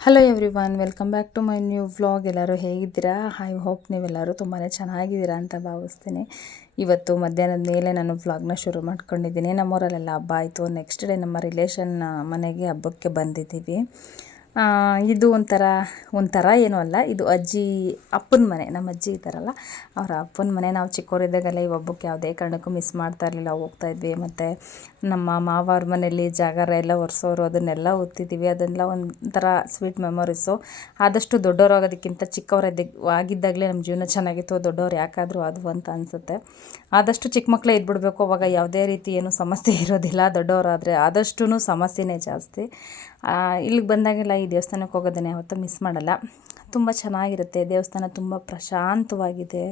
Hello everyone, welcome back to my new vlog. ಎಲ್ಲರೂ ಹೇಗಿದ್ದೀರಾ? I hope ನೀವೆಲ್ಲರೂ ತುಂಬಾ ಚೆನ್ನಾಗಿದ್ದೀರಾ ಅಂತ ಭಾವಿಸ್ತೀನಿ. ಇವತ್ತು ಮಧ್ಯಾಹ್ನದ ಮೇಲೆ ನಾನು ವ್ಲಾಗ್ನ ಶುರು ಮಾಡ್ಕೊಂಡಿದ್ದೀನಿ. ನಮ್ಮೂರಲ್ಲೆಲ್ಲ ಹಬ್ಬ ಆಯಿತು. ನೆಕ್ಸ್ಟ್ ಡೇ ನಮ್ಮ ರಿಲೇಷನ್ ಮನೆಗೆ ಹಬ್ಬಕ್ಕೆ ಬಂದಿದ್ದೀವಿ. ಇದು ಒಂಥರ ಏನೂ ಅಲ್ಲ, ಇದು ಅಪ್ಪನ ಮನೆ. ನಮ್ಮ ಅಜ್ಜಿ ಇದ್ದಾರಲ್ಲ, ಅವರ ಅಪ್ಪನ ಮನೆ. ನಾವು ಚಿಕ್ಕವರಿದ್ದಾಗೆಲ್ಲ ಈ ಹಬ್ಬಕ್ಕೆ ಯಾವುದೇ ಕಾರಣಕ್ಕೂ ಮಿಸ್ ಮಾಡ್ತಾ ಇರಲಿಲ್ಲ, ಹೋಗ್ತಾಯಿದ್ವಿ. ಮತ್ತು ನಮ್ಮ ಮಾವವ್ರ ಮನೇಲಿ ಜಾಗರ ಎಲ್ಲ ಒರೆಸೋರು, ಅದನ್ನೆಲ್ಲ ಓದ್ತಿದ್ದೀವಿ. ಅದೆಲ್ಲ ಒಂಥರ ಸ್ವೀಟ್ ಮೆಮೊರೀಸು. ಆದಷ್ಟು ದೊಡ್ಡವರಾಗೋದಕ್ಕಿಂತ ಆಗಿದ್ದಾಗಲೇ ನಮ್ಮ ಜೀವನ ಚೆನ್ನಾಗಿತ್ತು. ದೊಡ್ಡವ್ರು ಯಾಕಾದರೂ ಆದವು ಅಂತ ಅನಿಸುತ್ತೆ. ಆದಷ್ಟು ಚಿಕ್ಕ ಮಕ್ಕಳೇ ಇದ್ಬಿಡಬೇಕು, ಅವಾಗ ಯಾವುದೇ ರೀತಿ ಏನೂ ಸಮಸ್ಯೆ ಇರೋದಿಲ್ಲ. ದೊಡ್ಡವರಾದರೆ ಆದಷ್ಟು ಸಮಸ್ಯೆನೇ ಜಾಸ್ತಿ. ಇಲ್ಲಿಗೆ ಬಂದಾಗೆಲ್ಲ ಈ ದೇವಸ್ಥಾನಕ್ಕೆ ಹೋಗೋದನ್ನೇ ಯಾವತ್ತೂ ಮಿಸ್ ಮಾಡಲ್ಲ. ತುಂಬ ಚೆನ್ನಾಗಿರುತ್ತೆ ದೇವಸ್ಥಾನ, ತುಂಬ ಪ್ರಶಾಂತವಾಗಿದೆ.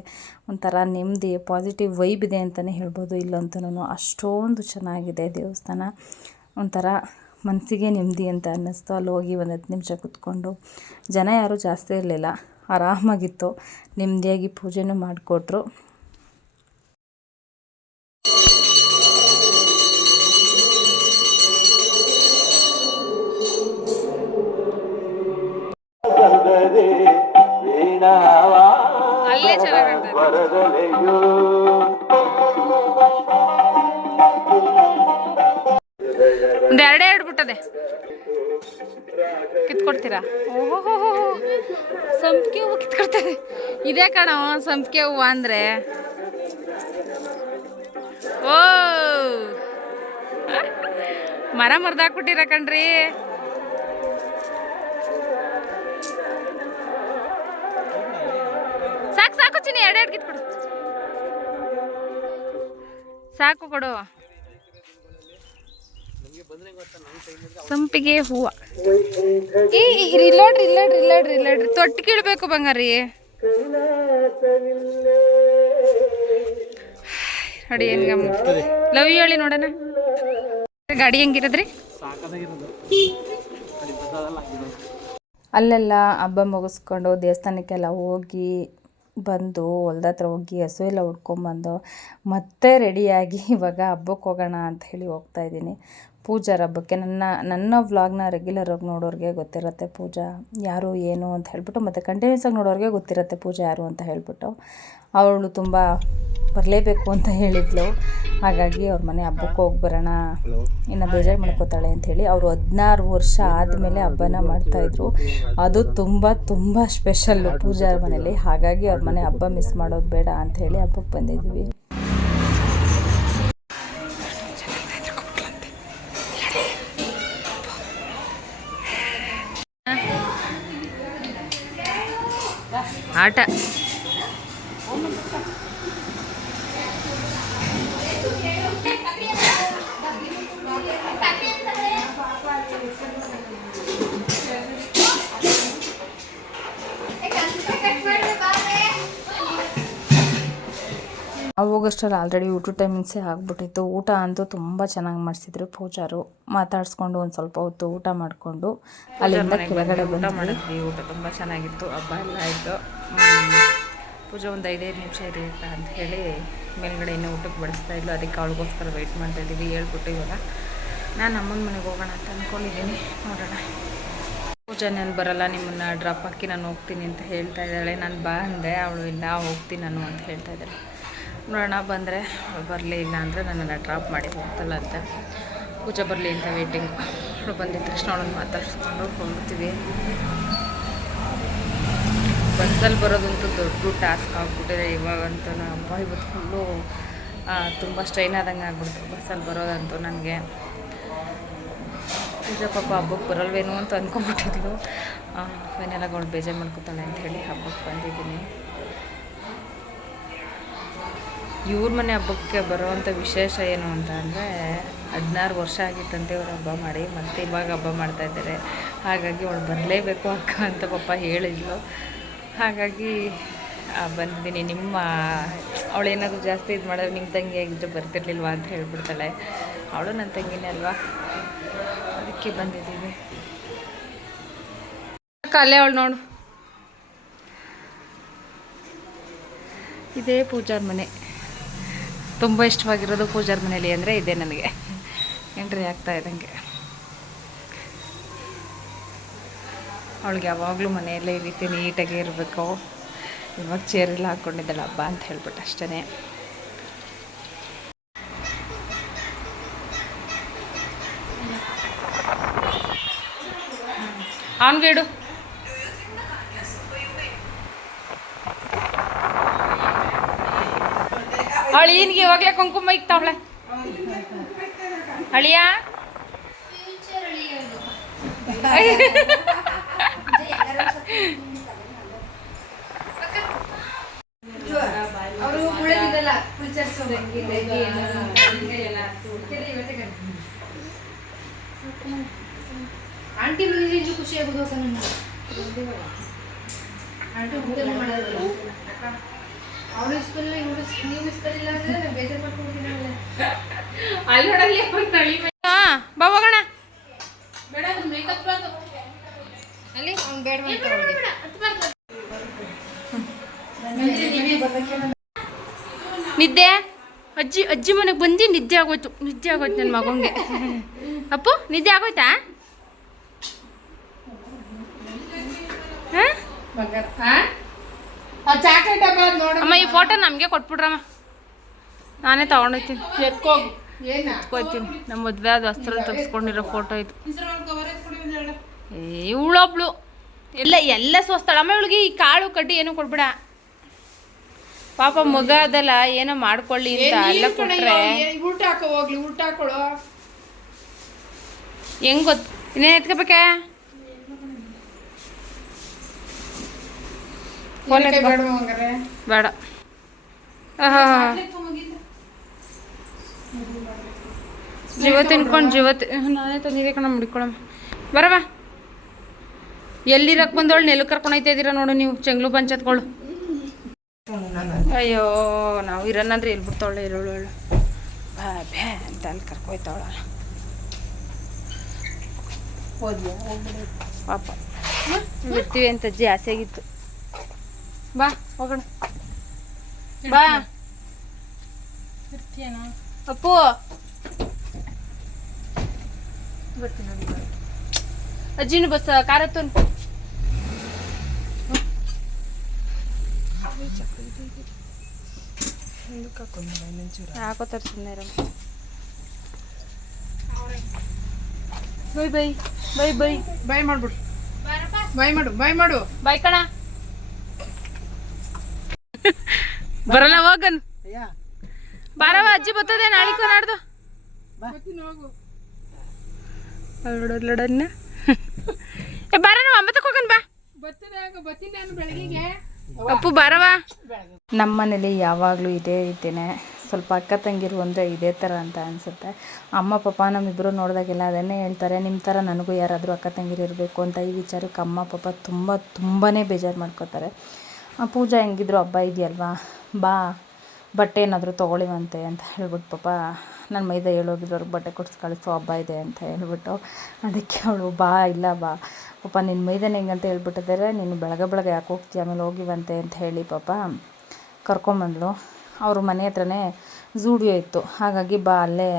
ಒಂಥರ ನೆಮ್ಮದಿ, ಪಾಸಿಟಿವ್ ವೈಬ್ ಇದೆ ಅಂತಲೇ ಹೇಳ್ಬೋದು. ಇಲ್ಲಂತೂ ಅಷ್ಟೊಂದು ಚೆನ್ನಾಗಿದೆ ದೇವಸ್ಥಾನ. ಒಂಥರ ಮನಸ್ಸಿಗೆ ನೆಮ್ಮದಿ ಅಂತ ಅನ್ನಿಸ್ತು. ಅಲ್ಲಿ ಹೋಗಿ ಒಂದು 10 ನಿಮಿಷ ಕೂತ್ಕೊಂಡು, ಜನ ಯಾರೂ ಜಾಸ್ತಿ ಇರಲಿಲ್ಲ, ಆರಾಮಾಗಿತ್ತು. ನೆಮ್ಮದಿಯಾಗಿ ಪೂಜೆನೂ ಮಾಡಿಕೊಟ್ರು. ಅಲ್ಲೇ ಚೆನ್ನಾಗಿ ಒಂದು ಎರಡೇ ಬಿಟ್ಟದೆ ಕಿತ್ಕೊಡ್ತೀರಾ? ಓಹೋ, ಸಂಪಿಗೆ ಹೂವು ಕಿತ್ಕೊಡ್ತದೆ. ಇದೇ ಕಣ ಸಂಪಿಗೆ ಹೂವು ಅಂದರೆ. ಓ, ಮರ ಮುರಿದಾಕ್ಬಿಟ್ಟಿರ ಕಣ್ರಿ. ಸಾಕು ಚಿನ್ನಿ, ಎರಡೆರಡು ಕಿತ್ಕೊಡು. ಸಾಕು ಕೊಡು. ಸಂಪಿಗೆ ಹೂವು ಇಲ್ಲೋಡ್ರಿ ತೊಟ್ಟಿ ಕೀಳ್ಬೇಕು ಬಂಗಾರಿ. ನೋಡಿ ಏನ್ ಲವ್ ಯು ಹೇಳಿ ನೋಡೋಣ. ಗಾಡಿ ಹೆಂಗಿರದ್ರಿ? ಅಲ್ಲೆಲ್ಲ ಹಬ್ಬ ಮುಗಿಸ್ಕೊಂಡು ದೇವಸ್ಥಾನಕ್ಕೆಲ್ಲ ಹೋಗಿ ಬಂದು, ಹೊಲ್ದ ಹತ್ರ ಹೋಗಿ ಹಸು ಎಲ್ಲ ಉಡ್ಕೊಂಬಂದು ಮತ್ತೆ ರೆಡಿಯಾಗಿ ಇವಾಗ ಹಬ್ಬಕ್ಕೆ ಹೋಗೋಣ ಅಂತ ಹೇಳಿ ಹೋಗ್ತಾಯಿದ್ದೀನಿ. ಪೂಜಾರ ಹಬ್ಬಕ್ಕೆ. ನನ್ನ ವ್ಲಾಗ್ನ ರೆಗ್ಯುಲರಾಗಿ ನೋಡೋರಿಗೆ ಗೊತ್ತಿರುತ್ತೆ ಪೂಜಾ ಯಾರು ಏನು ಅಂತ ಹೇಳ್ಬಿಟ್ಟು, ಮತ್ತು ಕಂಟಿನ್ಯೂಸ್ ಆಗಿ ನೋಡೋರಿಗೆ ಗೊತ್ತಿರುತ್ತೆ ಪೂಜಾ ಯಾರು ಅಂತ ಹೇಳ್ಬಿಟ್ಟು. ಅವಳು ತುಂಬ ಬರಲೇಬೇಕು ಅಂತ ಹೇಳಿದ್ಲು. ಹಾಗಾಗಿ ಅವ್ರ ಮನೆ ಹಬ್ಬಕ್ಕೆ ಹೋಗಿ ಬರೋಣ, ಇನ್ನು ಬೇಜಾರು ಮಾಡ್ಕೋತಾಳೆ ಅಂಥೇಳಿ. ಅವರು 16 ವರ್ಷ ಆದಮೇಲೆ ಹಬ್ಬನ ಮಾಡ್ತಾಯಿದ್ರು. ಅದು ತುಂಬ ಸ್ಪೆಷಲ್ಲು ಪೂಜಾರ ಮನೇಲಿ. ಹಾಗಾಗಿ ಅವ್ರ ಮನೆ ಹಬ್ಬ ಮಿಸ್ ಮಾಡೋದು ಬೇಡ ಅಂಥೇಳಿ ಹಬ್ಬಕ್ಕೆ ಬಂದಿದ್ವಿ. ಆಟ ಹೋಗೋಷ್ಟರಲ್ಲಿ ಆಲ್ರೆಡಿ ಊಟ ಟೈಮಿಂಗ್ಸೇ ಆಗಿಬಿಟ್ಟಿತ್ತು. ಊಟ ಅಂತೂ ತುಂಬ ಚೆನ್ನಾಗಿ ಮಾಡಿಸಿದ್ರು ಪೂಜಾರು. ಮಾತಾಡಿಸ್ಕೊಂಡು ಒಂದು ಸ್ವಲ್ಪ ಹೊತ್ತು ಊಟ ಮಾಡಿಕೊಂಡು ಅಲ್ಲಿಂದ ಕೆಳಗಡೆ ಊಟ ಮಾಡಿದ್ವಿ. ಊಟ ತುಂಬ ಚೆನ್ನಾಗಿತ್ತು. ಹಬ್ಬ ಎಲ್ಲ ಆಯಿತು. ಪೂಜೆ ಒಂದು 5 ನಿಮಿಷ ಇರಬೇಕು ಅಂತ ಹೇಳಿ ಮೇಲ್ಗಡೆ ಇನ್ನೂ ಊಟಕ್ಕೆ ಬಡಿಸ್ತಾ ಇದ್ಲು. ಅದಕ್ಕೆ ಅವಳಿಗೋಸ್ಕರ ವೆಯ್ಟ್ ಮಾಡ್ತಾಯಿದ್ದೀವಿ. ಹೇಳ್ಬಿಟ್ಟು ಇವಾಗ ನಾನು ಅಮ್ಮನ ಮನೆಗೆ ಹೋಗೋಣ ಅಂತ ಅಂದ್ಕೊಂಡಿದ್ದೀನಿ. ನೋಡೋಣ. ಪೂಜಾ ನಾನು ಬರಲ್ಲ, ನಿಮ್ಮನ್ನು ಡ್ರಾಪ್ ಹಾಕಿ ನಾನು ಹೋಗ್ತೀನಿ ಅಂತ ಹೇಳ್ತಾ ಇದ್ದಾಳೆ. ನಾನು ಬಾ ಅಂದೆ, ಅವಳು ಇಲ್ಲ ಹೋಗ್ತೀನಿ ನಾನು ಅಂತ ಹೇಳ್ತಾ ಇದ್ದಾಳೆ. ನೋಡೋಣ, ಬಂದರೆ ಬರಲಿ, ಇಲ್ಲ ಅಂದರೆ ನನ್ನನ್ನು ಡ್ರಾಪ್ ಮಾಡಿ ಹೋಗ್ತಲ್ಲ ಅಂತ. ಪೂಜೆ ಬರಲಿ ಅಂತ ವೇಟಿಂಗು. ಅವಳು ಬಂದಿದ್ದ ತಕ್ಷಣ ಅವಳನ್ನು ಮಾತಾಡಿಸ್ಕೊಂಡು ಹೋಗ್ತೀವಿ. ಬಸ್ಸಲ್ಲಿ ಬರೋದಂತೂ ದೊಡ್ಡ ಟಾಸ್ಕ್ ಆಗಿಬಿಟ್ಟಿದೆ ಇವಾಗಂತೂ. ಹಬ್ಬ ಇವತ್ತು ಫುಲ್ಲು ತುಂಬ ಸ್ಟ್ರೈನ್ ಆದಂಗೆ ಆಗ್ಬಿಡ್ತು ಬಸ್ಸಲ್ಲಿ ಬರೋದಂತೂ ನನಗೆ. ಪೂಜಾ ಪಾಪ ಹಬ್ಬಕ್ಕೆ ಬರಲ್ವೇನೋ ಅಂತ ಅಂದ್ಕೊಂಡ್ಬಿಟ್ಟಿದ್ಲು. ಫೈನಲಾಗಿ ಅವಳು ಬೇಜಾರು ಮಾಡ್ಕೊತಾಳೆ ಅಂಥೇಳಿ ಹಬ್ಬಕ್ಕೆ ಬಂದಿದ್ದೀನಿ. ಇವ್ರ ಮನೆ ಹಬ್ಬಕ್ಕೆ ಬರೋವಂಥ ವಿಶೇಷ ಏನು ಅಂತ ಅಂದರೆ, 16 ವರ್ಷ ಆಗಿತ್ತಂತೆ ಅವ್ರು ಹಬ್ಬ ಮಾಡಿ, ಮತ್ತು ಇವಾಗ ಹಬ್ಬ ಮಾಡ್ತಾಯಿದ್ದಾರೆ. ಹಾಗಾಗಿ ಅವಳು ಬರಲೇಬೇಕು ಅಕ್ಕ ಅಂತ ಪಾಪ ಹೇಳಿದ್ಲು. ಹಾಗಾಗಿ ಬಂದಿದ್ದೀನಿ. ಅವಳೇನಾದರೂ ಜಾಸ್ತಿ ಇದು ಮಾಡಿದ್ರೆ, ನಿಮ್ಮ ತಂಗಿ ಆಗಿದ್ದರೆ ಬರ್ತಿರ್ಲಿಲ್ವಾ ಅಂತ ಹೇಳ್ಬಿಡ್ತಾಳೆ. ಅವಳು ನನ್ನ ತಂಗಿನೇ ಅಲ್ವಾ, ಅದಕ್ಕೆ ಬಂದಿದ್ದೀವಿ. ಅಲ್ಲೇ ಅವಳು ನೋಡು, ಇದೇ ಪೂಜಾರ ಮನೆ. ತುಂಬ ಇಷ್ಟವಾಗಿರೋದು ಪೂಜಾರ ಮನೇಲಿ ಅಂದರೆ ಇದೆ ನನಗೆ. ಎಂಟ್ರಿ ಆಗ್ತಾ ಇದ್ದಂಗೆ ಅವಳಿಗೆ ಯಾವಾಗಲೂ ಮನೆಯಲ್ಲೇ ಈ ರೀತಿ ನೀಟಾಗಿ ಇರಬೇಕು. ಇವಾಗ ಚೇರೆಲ್ಲ ಹಾಕ್ಕೊಂಡಿದ್ದಾಳೆ ಹಬ್ಬ ಅಂತ ಹೇಳ್ಬಿಟ್ಟು ಅಷ್ಟೇ. ಅವನಿಗೆ ಇಡು. ಅಳಿಯನ್ಗೆ ಇವಾಗಲೇ ಕುಂಕುಮ ಇಕ್ತಾವಳೆ ಅಳಿಯ. ಆಂಟಿ ಬಂದಿದ್ದು ಖುಷಿ ಆಗೋದು ಆಂಟಿ ಅವ್ರು ಇಸ್ಕೊಲ್ಲ ಇವ್ರು ನೀವು ಇಸ್ಕೊಲಿಲ್ಲ ಅಂದ್ರೆ ಬೇಜಾರು ಮಾಡ್ಕೊಡ್ತೀನಿ. ಅಲ್ಲಿ ನೋಡಲ್ಲಿ ಬಾ ಹೋಗೋಣ. ಬೇಡ ಮೇಕಪ್ ಅಲ್ಲಿ ಅವ್ನು ಬೇಡ ನಿದ್ದೆ ಅಜ್ಜಿ ಅಜ್ಜಿ ಮನೆಗೆ ಬಂದು ನಿದ್ದೆ ಆಗೋಯ್ತು ನನ್ನ ಮಗಂಗೆ. ಅಪ್ಪು ನಿದ್ದೆ ಆಗೋಯ್ತಾ? ಅಮ್ಮ ಈ ಫೋಟೋ ನಮಗೆ ಕೊಟ್ಬಿಡ್ರಮ್ಮ, ನಾನೇ ತಗೊಂಡೋಗ್ತೀನಿ. ಎತ್ಕೋಯ್ತೀನಿ. ನಮ್ಮ ಮದುವೆ ಆದ ವಸ್ತ್ರಲ್ಲಿ ತೆಗೆಸ್ಕೊಂಡಿರೋ ಫೋಟೋ ಇದು. ಇವಳೊಬ್ಳು ಎಲ್ಲ ಸೋಸ್ತಾಳಮ್ಮ. ಇವಳಿಗೆ ಈ ಕಾಳು ಕಡ್ಡಿ ಏನೂ ಕೊಡ್ಬೇಡ ಪಾಪ, ಮಗ ಅದಲ್ಲ ಏನೋ ಮಾಡ್ಕೊಳ್ಳಿ ಅಂತ ಎಲ್ಲ ಕೊಟ್ರೆ ಉಲ್ಟಾ ಹಾಕೋ ಹೋಗ್ಲಿ. ಉಲ್ಟಾ ಹಾಕೊಳ್ಳೋ ಹೆಂಗ್ ಗೊತ್ತು? ಇನ್ನೇನು ಎತ್ಕೋಬೇಕೆ? ಬೇಡ. ಜೀವ ತಿನ್ಕೊಂಡು ನಾನೇ ತಂದಿದೆ ಕಣ ಮುಡ್ಕೊಳಮ್ಮ. ಬರವ. ಎಲ್ಲಿರಕ್ಕೆ ಬಂದವಳು ನೆಲ ಕರ್ಕೊಂಡೋಯ್ತಾ ಇದ್ದೀರಾ ನೋಡು ನೀವು, ಚೆಂಗ್ಳು ಪಂಚಾಯತ್ಗಳು. ಅಯ್ಯೋ ನಾವು ಇರೋಣಂದ್ರೆ ಎಲ್ಲಿ ಬಿಡ್ತಾವಳೆ ಇರೋಳು ಬಾ ಬ್ಯಾ ಅಂತ ಅಲ್ಲಿ ಕರ್ಕೊಯ್ತಾವಳಲ್ಲ. ಹೋದ್ಯಾ ಪಾಪ ಬಿಡ್ತೀವಿ ಅಂತ ಅಜ್ಜಿ ಆಸೆ ಆಗಿತ್ತು. ಬಾ ಹೋಗೋಣ ಬಾ. ಅಪ್ಪು ಬರ್ತೀನಿ ಅಜ್ಜಿನೂ ಬಸ್ ಕಾರತ್ತು ಹಾಕೋತಾರ ಸುಮ್ಮನೆ. Bye bye bye bye bye ಮಾಡ್ಬಿಡು. ಬಾಯ್ ಮಾಡು ಬಾಯ್ ಕಣ. ಬರಲ್ಲ ಹೋಗನ್. ಬಾರವ ಅಜ್ಜಿ ಬರ್ತದೆ ನಾಳಿಕೋ ನಾಡ್ದು. ಲಡನ್ನ ಬಾರ ನಾವು ಅಂಬತ್ತಕ್ಕೆ ಹೋಗನ್ ಬಾ. ಅಪ್ಪು ಬಾರವ. ನಮ್ಮ ಮನೇಲಿ ಯಾವಾಗಲೂ ಇದೇ ಇದ್ದೇನೆ. ಸ್ವಲ್ಪ ಅಕ್ಕ ತಂಗಿರು ಅಂದರೆ ಇದೇ ಥರ ಅಂತ ಅನಿಸುತ್ತೆ. ಅಮ್ಮ ಪಾಪ ನಮ್ಮಿಬ್ಬರು ನೋಡಿದಾಗೆಲ್ಲ ಅದನ್ನೇ ಹೇಳ್ತಾರೆ, ನಿಮ್ಮ ಥರ ನನಗೂ ಯಾರಾದರೂ ಅಕ್ಕ ತಂಗಿರು ಇರಬೇಕು ಅಂತ. ಈ ವಿಚಾರಕ್ಕೆ ಅಮ್ಮ ಪಾಪ ತುಂಬಾ ಬೇಜಾರು ಮಾಡ್ಕೋತಾರೆ. ಪೂಜಾ ಹೆಂಗಿದ್ರು ಹಬ್ಬ ಇದೆಯಲ್ವಾ, ಬಾ ಬಟ್ಟೆ ಏನಾದರೂ ತೊಗೊಳಿವಂತೆ ಅಂತ ಹೇಳ್ಬಿಟ್ಟು ಪಾಪ ನನ್ನ ಮೈದ ಹೇಳೋಗಿದ್ರು ಬಟ್ಟೆ ಕೊಡ್ಸಿ ಕಳಿಸೋ ಹಬ್ಬ ಇದೆ ಅಂತ ಹೇಳ್ಬಿಟ್ಟು. ಅದಕ್ಕೆ ಅವಳು ಬಾ ಇಲ್ಲ ಬಾ ಪಾಪ ನಿನ್ನ ಮೈದನ ಹೆಂಗಂತ ಹೇಳ್ಬಿಟ್ಟಿದ್ದಾರೆ, ನೀನು ಬೆಳಗ್ಗೆ ಯಾಕೆ ಹೋಗ್ತೀಯ, ಆಮೇಲೆ ಹೋಗಿವಂತೆ ಅಂತ ಹೇಳಿ ಪಾಪ ಕರ್ಕೊಂಬಂದ್ಲು. ಅವ್ರ ಮನೆ ಹತ್ರನೇ ಝೂಡಿಯೋ ಇತ್ತು, ಹಾಗಾಗಿ ಬಾ ಅಲ್ಲೇ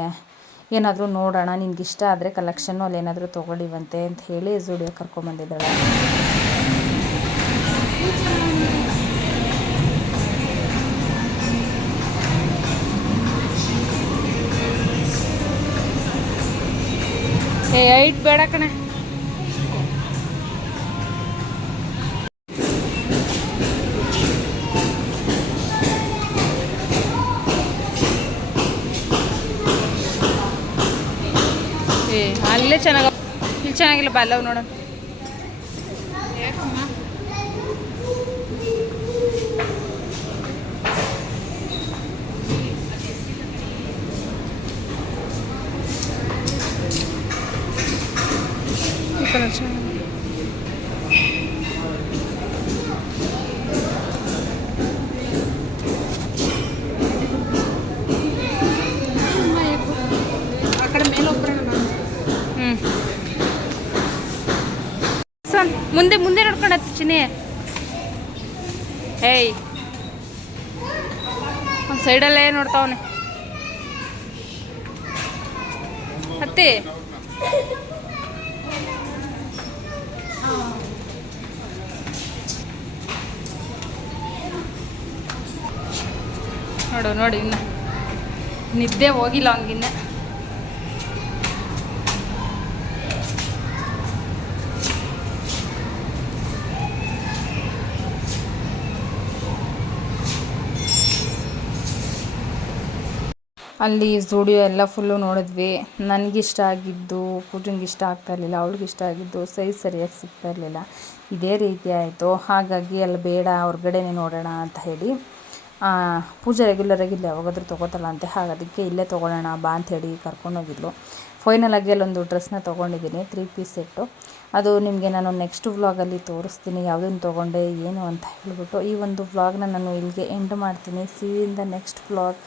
ಏನಾದರೂ ನೋಡೋಣ, ನಿನ್ಗೆ ಇಷ್ಟ ಆದರೆ ಕಲೆಕ್ಷನ್ನು ಅಲ್ಲಿ ಏನಾದರೂ ತೊಗೊಳಿವಂತೆ ಅಂತ ಹೇಳಿ ಝೂಡಿಯೋ ಕರ್ಕೊಂಬಂದಿದ್ದಾಳೆ. ಐಟ್ ಬೇಡ ಕಣೆ. ಅಲ್ಲೇ ಚೆನ್ನಾಗ, ಇಲ್ಲಿ ಚೆನ್ನಾಗಿಲ್ಲ ಬಾ ಅಲ್ಲವು ನೋಡೋಣ. ಮುಂದೆ ಮುಂದೆ ನೋಡ್ಕೊಂಡು ಹತ್ತು ಚಿನ್ನಿ. ಏಯ್ ಒಂದು ಸೈಡಲ್ಲೇ ನೋಡ್ತಾವನೆ ಹತ್ತಿ. ನೋಡು ನೋಡಿ ಇನ್ನು ನಿದ್ದೆ ಹೋಗಿಲ್ಲ ಅವನಿಗಿನ್ನ. ಅಲ್ಲಿ ಸ್ಟುಡಿಯೋ ಎಲ್ಲ ಫುಲ್ಲು ನೋಡಿದ್ವಿ. ನನಗಿಷ್ಟ ಆಗಿದ್ದು ಪೂಜನ್ಗೆ ಇಷ್ಟ ಆಗ್ತಾ ಇರಲಿಲ್ಲ, ಅವಳಿಗೆ ಇಷ್ಟ ಆಗಿದ್ದು ಸೈಜ್ ಸರಿಯಾಗಿ ಸಿಗ್ತಾ ಇರಲಿಲ್ಲ. ಇದೇ ರೀತಿ ಆಯಿತು. ಹಾಗಾಗಿ ಅಲ್ಲಿ ಬೇಡ, ಹೊರ್ಗಡೆನೇ ನೋಡೋಣ ಅಂತ ಹೇಳಿ ಪೂಜೆ ರೆಗ್ಯುಲರಾಗಿ ಇಲ್ಲಿ ಯಾವಾಗಾದರೂ ತೊಗೋತಾಳ ಅಂತೆ. ಅದಕ್ಕೆ ಇಲ್ಲೇ ತೊಗೊಳ್ಳೋಣ ಬಾ ಅಂಥೇಳಿ ಕರ್ಕೊಂಡೋಗಿದ್ಲು. ಫೈನಲಾಗಿ ಅಲ್ಲೊಂದು ಡ್ರೆಸ್ನ ತೊಗೊಂಡಿದ್ದೀನಿ, 3 ಪೀಸ್ ಸೆಟ್ಟು. ಅದು ನಿಮಗೆ ನಾನು ನೆಕ್ಸ್ಟ್ ವ್ಲಾಗಲ್ಲಿ ತೋರಿಸ್ತೀನಿ ಯಾವುದನ್ನು ತೊಗೊಂಡೆ ಏನು ಅಂತ ಹೇಳಿಬಿಟ್ಟು. ಈ ಒಂದು ವ್ಲಾಗ್ನ ನಾನು ಇಲ್ಲಿಗೆ ಎಂಡ್ ಮಾಡ್ತೀನಿ. C in the next vlog.